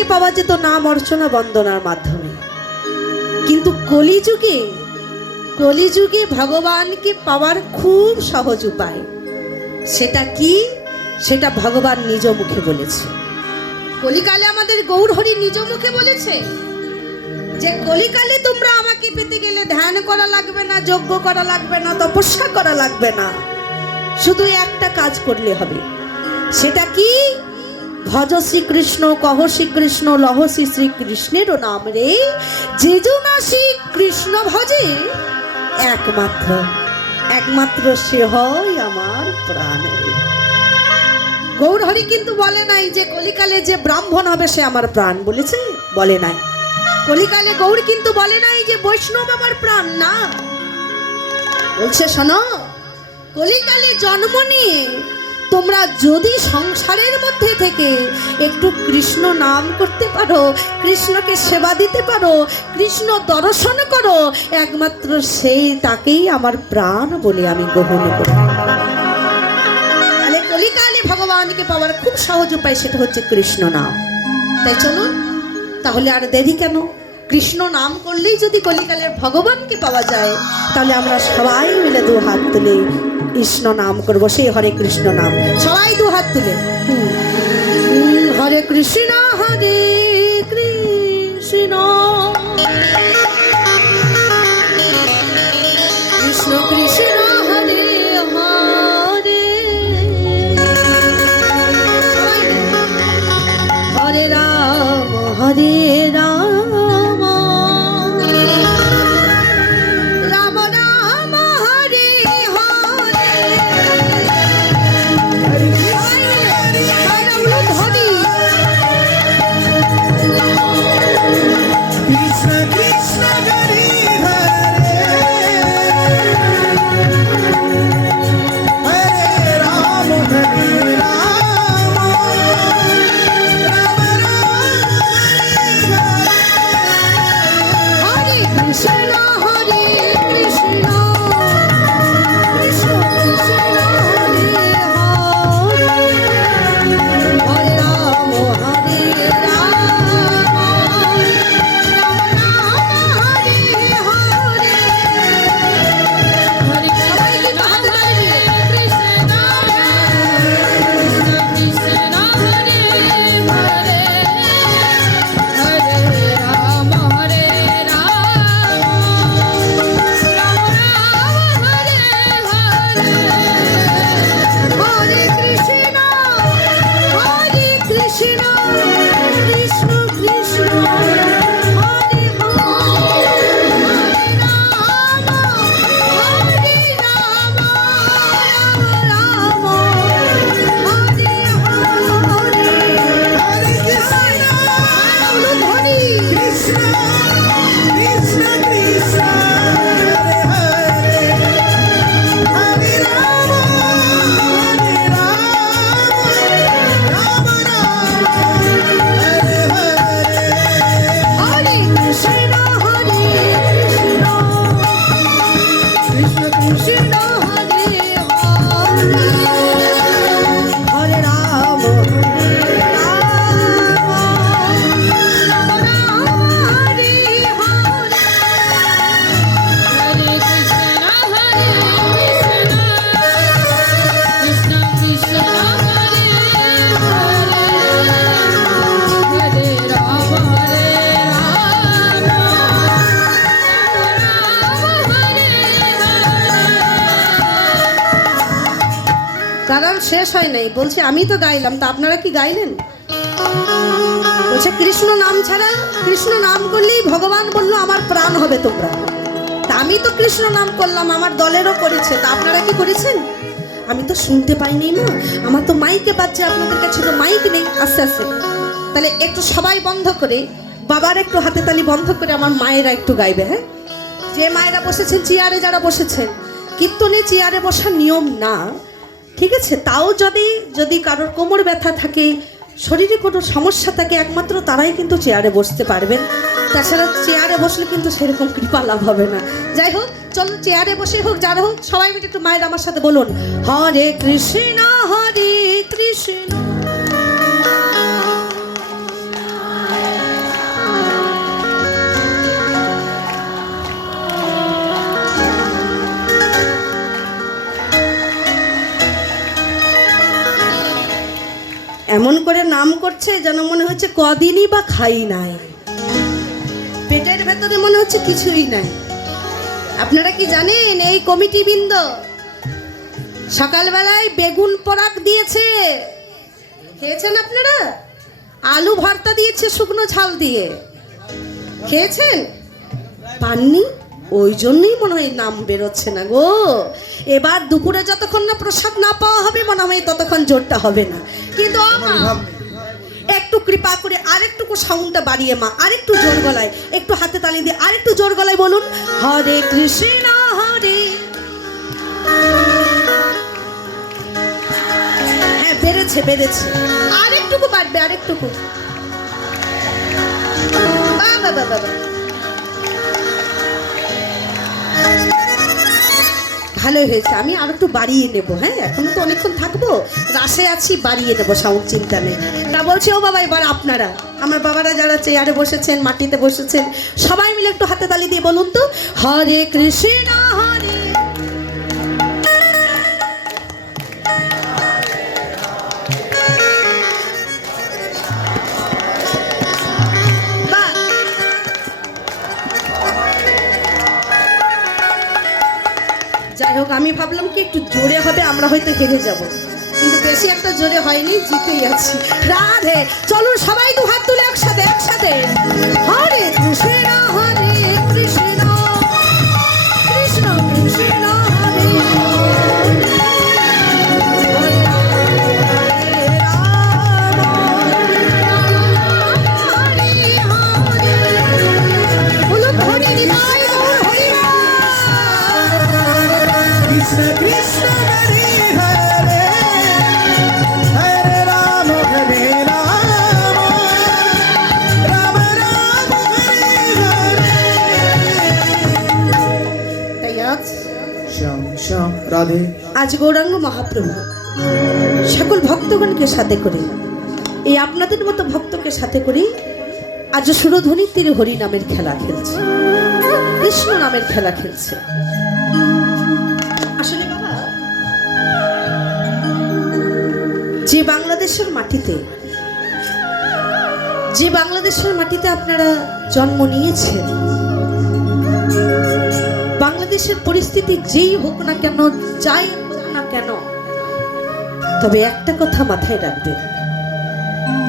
ভগবানকে পাওয়া যেত নাম অর্চনা বন্দনার মাধ্যমে, কিন্তু কলিযুগে ভগবানকে পাওয়ার খুব সহজ উপায়। সেটা কি? সেটা ভগবান নিজ মুখে বলেছে। কলিকালে আমাদের গৌরহরি নিজ মুখে বলেছে যে কলিকালে তোমরা আমাকে পেতে গেলে ধ্যান করা লাগবে না, যজ্ঞ করা লাগবে না, তপস্যা করা লাগবে না, শুধু একটা কাজ করলে হবে। সেটা কি? ভজ শ্রীকৃষ্ণ, কহ শ্রীকৃষ্ণ, লহ শ্রীকৃষ্ণের নাম রে, যে জনা শ্রীকৃষ্ণ ভজে একমাত্র সে হয় আমার প্রাণের। গৌরহরি কিন্তু বলে নাই যে কলিকালে যে ব্রাহ্মণ হবে সে আমার প্রাণ, বলেছে? বলে নাই। কলিকালে গৌর কিন্তু বলে নাই যে বৈষ্ণব আমার প্রাণ, না। বলছে শোনো, কলিকালে জন্ম নিয়ে তোমরা যদি সংসারের মধ্যে থেকে একটু কৃষ্ণ নাম করতে পারো, কৃষ্ণকে সেবা দিতে পারো, কৃষ্ণ দর্শন করো, একমাত্র সেই তাকেই আমার প্রাণ বলে আমি গ্রহণ করি। তাহলে কলিকালে ভগবানকে পাওয়ার খুব সহজ উপায়, সেটা হচ্ছে কৃষ্ণ নাম। তাই চলুন, তাহলে আর দেরি কেন? কৃষ্ণ নাম করলেই যদি কলিকালের ভগবানকে পাওয়া যায়, তাহলে আমরা সবাই মিলে দু হাত তুলে কৃষ্ণ নাম করবো, সেই হরে কৃষ্ণ নাম। সবাই দু হাত তুলে হরে কৃষ্ণ হরে কৃষ্ণ কৃষ্ণ কৃষ্ণ হরে হরে, হরে রাম হরে রাম, কারণ শেষ হয় নাই। বলছে আমি তো গাইলাম, তা আপনারা কি গাইলেন? বলছে কৃষ্ণ নাম ছাড়া, কৃষ্ণ নাম করলেই ভগবান বললো আমার প্রাণ হবে তোমরা। তা আমি তো কৃষ্ণ নাম করলাম, আমার দলেরও করেছে, তা আপনারা কি করেছেন? আমি তো শুনতে পাইনি না, আমার তো মাইকে বাজছে, আপনাদের কাছে তো মাইক নেই। আস্তে আস্তে তাহলে একটু সবাই বন্ধ করে, বাবার একটু হাতে তালি বন্ধ করে আমার মায়েরা একটু গাইবে। হ্যাঁ, যে মায়েরা বসেছেন চেয়ারে, যারা বসেছেন, কীর্তনে চেয়ারে বসার নিয়ম না, ঠিক আছে? তাও যদি কারোর কোমর ব্যথা থাকে, শরীরে কোনো সমস্যা থাকে, একমাত্র তারাই কিন্তু চেয়ারে বসতে পারবেন। তাছাড়া চেয়ারে বসলে কিন্তু সেরকম কৃপা লাভ হবে না। যাই হোক, চলো চেয়ারে বসে হোক, যারা হোক, সবাই মিলে একটু মায়ের আমার সাথে বলুন হরে কৃষ্ণ এমন করে নাম করছে যেন মনে হচ্ছে কদিনই বা খাই নাই, পেটের ভেতরে মনে হচ্ছে কিছুই নাই। আপনারা কি জানেন এই কমিটি বৃন্দ সকালবেলায় বেগুন পোড়াক দিয়েছে, খেয়েছেন আপনারা? আলু ভর্তা দিয়েছে শুকনো ঝাল দিয়ে, খেয়েছেন? পাননি? ওই জন্যই মনে হয় নাম বেরোচ্ছে না গো। এবার দুপুরে যতক্ষণ না প্রসাদ না পাওয়া হবে মনে হয় ততক্ষণ জোরটা হবে না। কিন্তু একটু কৃপা করে আরেকটুকু সাউন্ডটা বাড়িয়ে মা, আরেকটু জোর গলায়, একটু হাতে তালি দিয়ে আরেকটু জোর গলায় বলুন হরে কৃষ্ণ হরে। হ্যাঁ বেড়েছে বেড়েছে, আরেকটুকু বাড়বে, আরেকটুকু। বাবা বাবা ভালোই হয়েছে, আমি আর একটু বাড়িয়ে নেবো। হ্যাঁ এখনো তো অনেকক্ষণ থাকবো, রাশে আছি, বাড়িয়ে নেবো সাউন্ড, চিন্তা নেই। তা বলছি ও বাবা এবার আপনারা, আমার বাবারা যারা চেয়ারে বসেছেন, মাটিতে বসেছেন, সবাই মিলে একটু হাতে তালি দিয়ে বলুন তো হরে কৃষ্ণ হরে। যাই হোক, আমি ভাবলাম কি একটু জোরে হবে, আমরা হয়তো হেরে যাব, কিন্তু বেশি একটা জোরে হয়নি, জিতেই আছি। রাধে, চলুন সবাই দু হাত তুলে একসাথে একসাথে হরে কৃষ্ণ হরে কৃষ্ণ কৃষ্ণ কৃষ্ণ হরে Krishna Krishna Hare Hare Hare Rama Hare Rama Rama Rama Hare Hare। তাই আজ শ্যাম শ্যাম রাধে। আজ গৌরাঙ্গ মহাপ্রভু সকল ভক্তগণকে সাথে করে, এই আপনাদের মতো ভক্তকে সাথে করে আজ সুরধ্বনির তীরে হরি নামের খেলা খেলছে, কৃষ্ণ নামের খেলা খেলছে। আসলে বাবা, যে বাংলাদেশের মাটিতে, যে বাংলাদেশের মাটিতে আপনারা জন্ম নিয়েছেন, বাংলাদেশের পরিস্থিতি যেই হোক না কেন, যাই হোক না কেন, তবে একটা কথা মাথায় রাখবেন,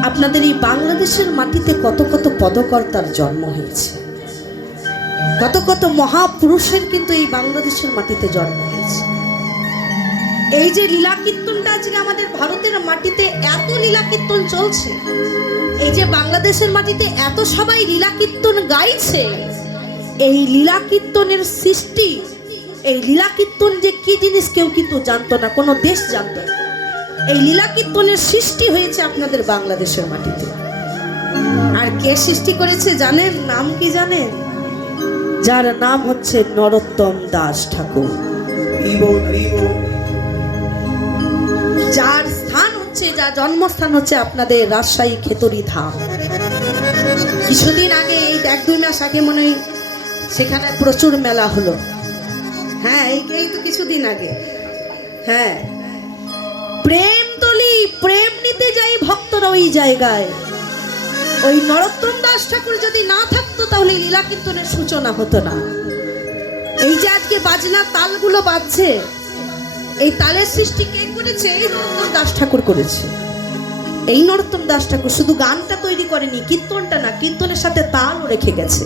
আপনাদের এই বাংলাদেশের মাটিতে কত কত পদকর্তার জন্ম হয়েছে, কত কত মহাপুরুষের কিন্তু এই বাংলাদেশের মাটিতে জন্ম হয়েছে। এই যে লীলা কীর্তনটা আজকে আমাদের ভারতের মাটিতে এত লীলা কীর্তন চলছে, এই যে বাংলাদেশের মাটিতে এত সবাই লীলা কীর্তন গাইছে, এই লীলা কীর্তনের সৃষ্টি, এই লীলা কীর্তন যে কি জিনিস কেউ কিন্তু জানতো না, কোনো দেশ জানতো না। এই লীলা কীর্তনের সৃষ্টি হয়েছে আপনাদের বাংলাদেশের মাটিতে। আর কে সৃষ্টি করেছে জানেন? নাম কি জানেন? যার নাম হচ্ছে নরোত্তম দাস ঠাকুর। যার স্থান হচ্ছে, যার জন্মস্থান হচ্ছে আপনাদের রাজশাহী খেতড়ি ধাম। কিছুদিন আগে, এই 1-2 মাস আগে মনে হয় সেখানে প্রচুর মেলা হলো। হ্যাঁ এই তো কিছুদিন আগে। হ্যাঁ, প্রেম তলি, প্রেম নিতে যাই ভক্তরা ওই জায়গায়। ওই নরোত্তম দাস ঠাকুর যদি না থাকতো তাহলে লীলা কীর্তনের সূচনা হতো না। এই যে আজকে বাজনা তালগুলো বাজছে, এই তালের সৃষ্টি কে করেছে? এই নরোত্তম দাস ঠাকুর করেছে। এই নরোত্তম দাস ঠাকুর শুধু গানটা তৈরি করেনি, কীর্তনটা না, কীর্তনের সাথে তালও রেখে গেছে।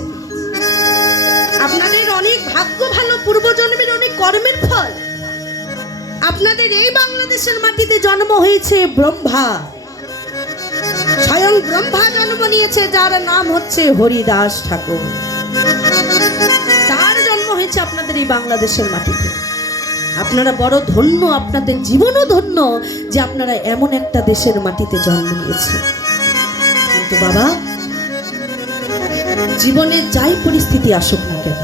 আপনাদের অনেক ভাগ্য ভালো, পূর্বজন্মের অনেক কর্মের ফল। আপনাদের এই বাংলাদেশের মাটিতে জন্ম হয়েছে ব্রহ্মা, স্বয়ং ব্রহ্মা জন্ম নিয়েছে, যার নাম হচ্ছে হরিদাস ঠাকুর। তার জন্ম হয়েছে আপনাদের এই বাংলাদেশের মাটিতে। আপনারা বড় ধন্য, আপনাদের জীবনও ধন্য যে আপনারা এমন একটা দেশের মাটিতে জন্ম নিয়েছে। কিন্তু বাবা, জীবনে যাই পরিস্থিতি আসুক না কেন,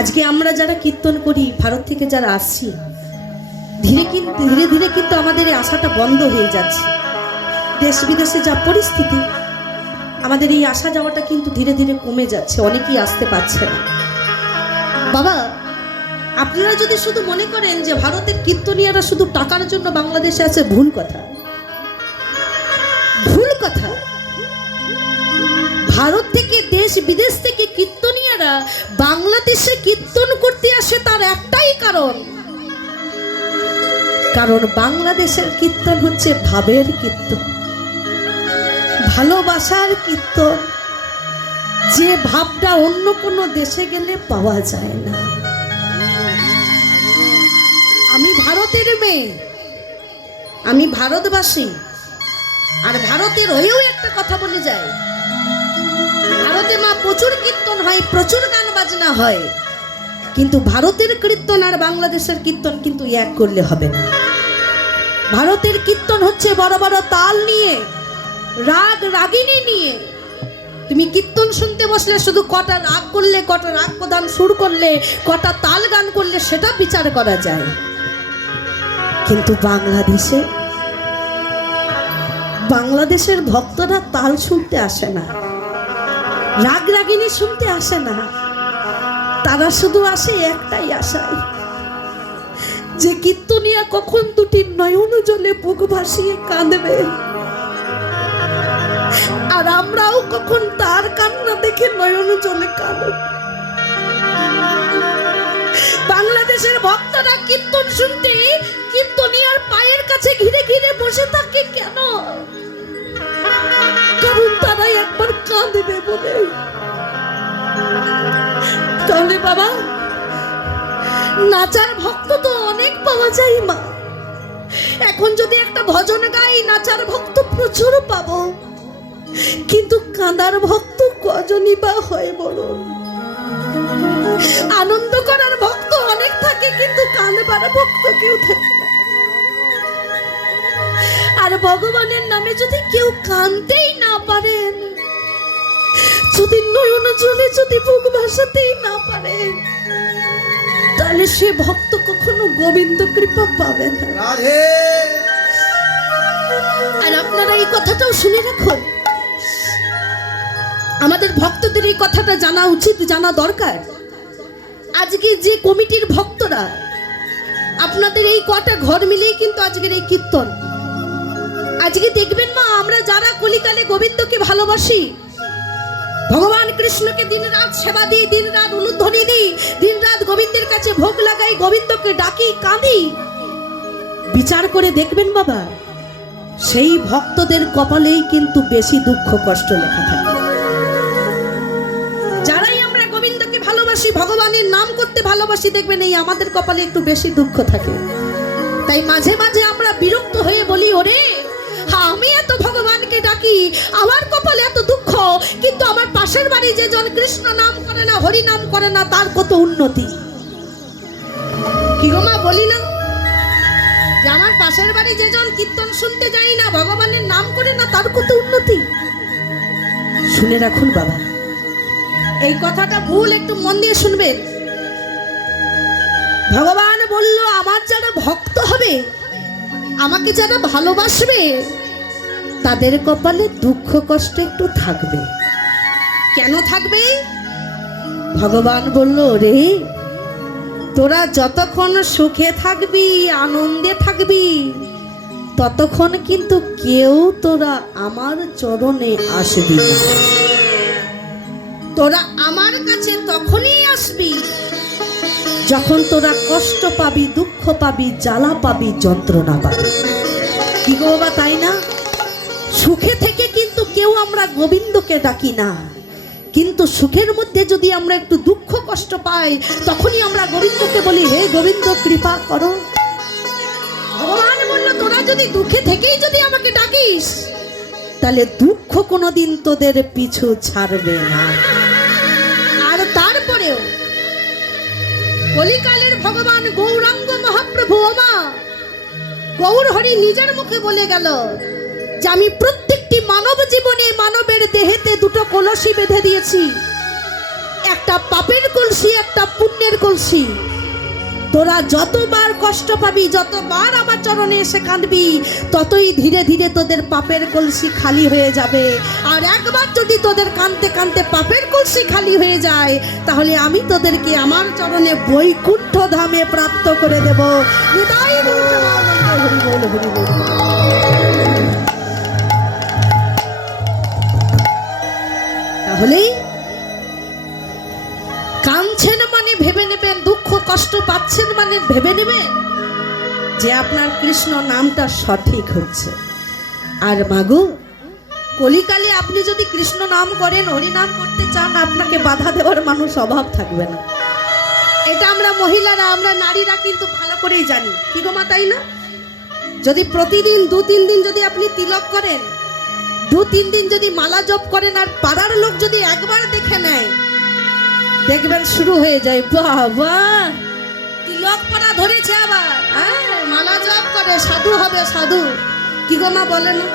আজকে আমরা যারা কীর্তন করি, ভারত থেকে যারা আসছি, ধীরে ধীরে কিন্তু আমাদের এই আশাটা বন্ধ হয়ে যাচ্ছে। দেশ বিদেশে যা পরিস্থিতি, আমাদের এই আসা যাওয়াটা কিন্তু ধীরে ধীরে কমে যাচ্ছে, অনেকেই আসতে পারছে না। বাবা, আপনারা যদি শুধু মনে করেন যে ভারতের কীর্তনীয়রা শুধু টাকার জন্য বাংলাদেশে আছে, ভুল কথা। ভারত থেকে, দেশ বিদেশ থেকে কীর্তনীয়রা বাংলাদেশে কীর্তন করতে আসে, তার একটাই কারণ, কারণ বাংলাদেশের কীর্তন হচ্ছে ভাবের কীর্তন, ভালোবাসার কীর্তন, যে ভাবটা অন্য কোনো দেশে গেলে পাওয়া যায় না। আমি ভারতের মেয়ে, আমি ভারতবাসী, আর ভারতের হয়েও একটা কথা বলে যায়, ভারতে মা প্রচুর কীর্তন হয়, প্রচুর গান বাজনা হয়, কিন্তু ভারতের কীর্তন আর বাংলাদেশের কীর্তন কিন্তু এক করলে হবে না। ভারতের কীর্তন হচ্ছে বড় বড় তাল নিয়ে, রাগ রাগিনী নিয়ে। তুমি কীর্তন শুনতে বসলে শুধু কটা রাগ করলে, কটা রাগ প্রদান সুর করলে, কটা তাল গান করলে সেটা বিচার করা যায়, কিন্তু বাংলাদেশের ভক্তরা তাল শুনতে আসে না, রাগ রাগিনী শুনতে আসে না, তারা শুধু আসে একটাই আশায়, যে কীর্তনিয়া কখন দুটি নয়ন জলে বুক ভাসিয়ে কাঁদবে, আর আমরাও কখন তার কান্না দেখে নয়ন জলে কাঁদব। বাংলাদেশের ভক্তরা কীর্তন শুনতে কীর্তনিয়ার পায়ের কাছে ঘিরে ঘিরে বসে থাকে কেন? কারণ তারা একবার কাঁদবে বলে। তাহলে বাবা, নাচার ভক্ত তো অনেক পাওয়া যায় মা, এখন যদি একটা ভজন গাই নাচার ভক্ত প্রচুর পাবো, কিন্তু কাঁদার ভক্ত কজনই বা হয় বলো? আনন্দ করার ভক্ত অনেক থাকে, কিন্তু কাঁদবার ভক্ত কেউ থাকে না। আর ভগবানের নামে যদি কেউ কাঁদতেই না পারেন, যদি নয়ন জলে যদি বুক ভাসাতেই না পারেন, তাহলে সে ভক্ত কখনো গোবিন্দ কৃপা পাবে না। রাধে। আর আপনারা এই কথাটাও শুনে রাখুন, আমাদের ভক্তদের এই কথাটা জানা উচিত, জানা দরকার। আজকে যে কমিটির ভক্তরা, আপনাদের এই কটা ঘর মিলেই কিন্তু আজকের এই কীর্তন। আজকে দেখবেন মা, আমরা যারা কলিকালে গোবিন্দকে ভালোবাসি, ভগবান কৃষ্ণকে দিন রাত সেবা দিই, দিন রাত উলুধ্বনি দিই, দিন রাত গোবিন্দের কাছে ভোগ লাগাই, গোবিন্দকে ডাকি, কাঁদি, বিচার করে দেখবেন বাবা, সেই ভক্তদের কপালেই কিন্তু বেশি দুঃখ কষ্ট লেখা থাকে। যারাই আমরা গোবিন্দকে ভালোবাসি, ভগবানের নাম করতে ভালোবাসি, দেখবেন এই আমাদের কপালে একটু বেশি দুঃখ থাকে। তাই মাঝে মাঝে আমরা বিরক্ত হয়ে বলি, ওরে আমি এত ভগবানকে ডাকি, আমার কপালে এত দুঃখ, কিন্তু আমার পাশের বাড়ি যেজন কৃষ্ণ নাম করে না, হরি নাম করে না, তার কত উন্নতি। কি গো মা, বলি না যে আমার পাশের বাড়ি যেজন কীর্তন শুনতে যাই না, ভগবানের নাম করে না, তার কত উন্নতি। শুনে রাখুন বাবা, এই কথাটা ভুল, একটু মন দিয়ে শুনবেন। ভগবান বলল, আমার যারা ভক্ত হবে, আমাকে যারা ভালোবাসবে, তাদের কপালে দুঃখ কষ্ট একটু থাকবে। কেন থাকবে? ভগবান বলল, রে তোরা যতক্ষণ সুখে থাকবি, আনন্দে থাকবি, ততক্ষণ কিন্তু কেউ তোরা আমার চরণে আসবি না। তোরা আমার কাছে তখনই আসবি যখন তোরা কষ্ট পাবি, দুঃখ পাবি, জ্বালা পাবি, যন্ত্রণা পাবি। কি গো বাবা, তাই না? সুখে থেকে কিন্তু কেউ আমরা গোবিন্দকে ডাকি না, কিন্তু সুখের মধ্যে যদি আমরা একটু দুঃখ কষ্ট পাই, তখনই আমরা গোবিন্দকে বলি, হে গোবিন্দ কৃপা করো। ভগবান বলল, তোরা যদি দুঃখে থেকেই যদি আমাকে ডাকিস, তাহলে দুঃখ কোনোদিন তোদের পিছু ছাড়বে না। আর তারপরেও কলিকালের ভগবান গৌরাঙ্গ মহাপ্রভু ওমা গৌর হরি নিজের মুখে বলে গেল যে আমি প্রত্যেকটি মানব জীবনে, মানবের দেহেতে দুটো কলসি বেঁধে দিয়েছি, একটা পাপের কলসি, একটা পুণ্যের কলসি। তোরা যতবার কষ্ট পাবি, যতবার আমার চরণে এসে কাঁদবি, ততই ধীরে ধীরে তোদের পাপের কলসি খালি হয়ে যাবে। আর একবার যদি তোদের কাঁদতে কাঁদতে পাপের কলসি খালি হয়ে যায়, তাহলে আমি তোদেরকে আমার চরণে বৈকুণ্ঠ ধামে প্রাপ্ত করে দেব। হৃদয় বলতে হরি বল, হরি বল। তাহলেই কাঁদছেন মানে ভেবে নেবেন, দুঃখ কষ্ট পাচ্ছেন মানে ভেবে নেবেন যে আপনার কৃষ্ণ নামটা সঠিক হচ্ছে। আর মাগো, কলিকালে আপনি যদি কৃষ্ণ নাম করেন, হরি নাম করতে চান, আপনাকে বাধা দেওয়ার মানুষ অভাব থাকবে না। এটা আমরা মহিলারা, আমরা নারীরা কিন্তু ভালো করেই জানি, কি গো মা, তাই না? যদি প্রতিদিন 2-3 দিন যদি আপনি তিলক করেন, 2-3 দিন যদি মালা জপ করেন, আর পাড়ার লোক যদি একবার দেখে নেয়, দেখবেন শুরু হয়ে যায়, বাবা তিলক পরা ধরেছে আবার, মালা জপ করে, সাধু হবে সাধু। কি গো মা, বলে না?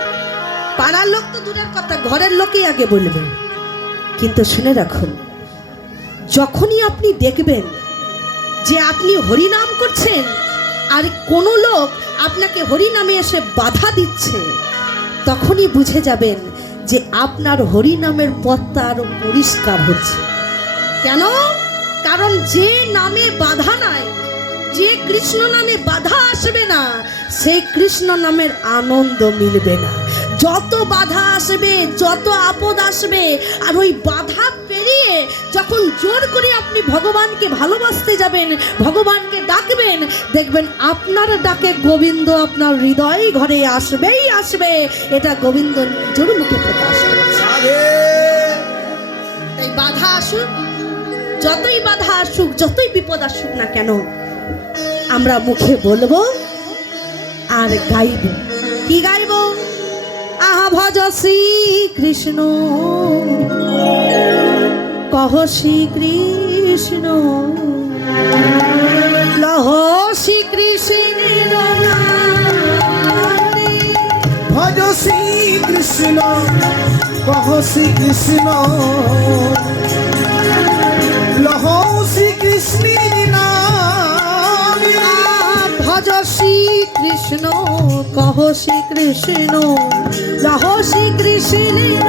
পাড়ার লোক তো দূরের কথা, ঘরের লোকই আগে বলবে। কিন্তু শুনে রাখুন, যখনই আপনি দেখবেন যে আপনি হরিনাম করছেন আর কোনো লোক আপনাকে হরিনামে এসে বাধা দিচ্ছে, তখনই বুঝে যাবেন যে আপনার হরিনামের পথটা আরো পরিষ্কার হচ্ছে। কেন? কারণ যে নামে বাধা নাই, যে কৃষ্ণ নামে বাধা আসবে না, সেই কৃষ্ণ নামের আনন্দ মিলবে না। যত বাধা আসবে, যত আপদ আসবে, আর ওই বাধা পেরিয়ে যখন জোর করে আপনি ভগবানকে ভালোবাসতে যাবেন, ভগবানকে ডাকবেন, দেখবেন আপনার ডাকে গোবিন্দ আপনার হৃদয় ঘরে আসবেই আসবে। এটা গোবিন্দ নিজের মুখে প্রকাশ করেছে। তাই বাধা আসুক, যতই বাধা আসুক, যতই বিপদ আসুক না কেন, আমরা মুখে বলবো আর গাইব। কি গাইব? আহা ভজ শ্রী কৃষ্ণ, কহ শ্রী কৃষ্ণ, লহ শ্রী কৃষ্ণের নামে। ভজ শ্রী কৃষ্ণ, কহ শ্রী কৃষ্ণ, লহ শ্রী কৃষ্ণের নামে। ভজ শ্রী কৃষ্ণ, কহ শ্রী কৃষ্ণ, লহ শ্রী কৃষ্ণের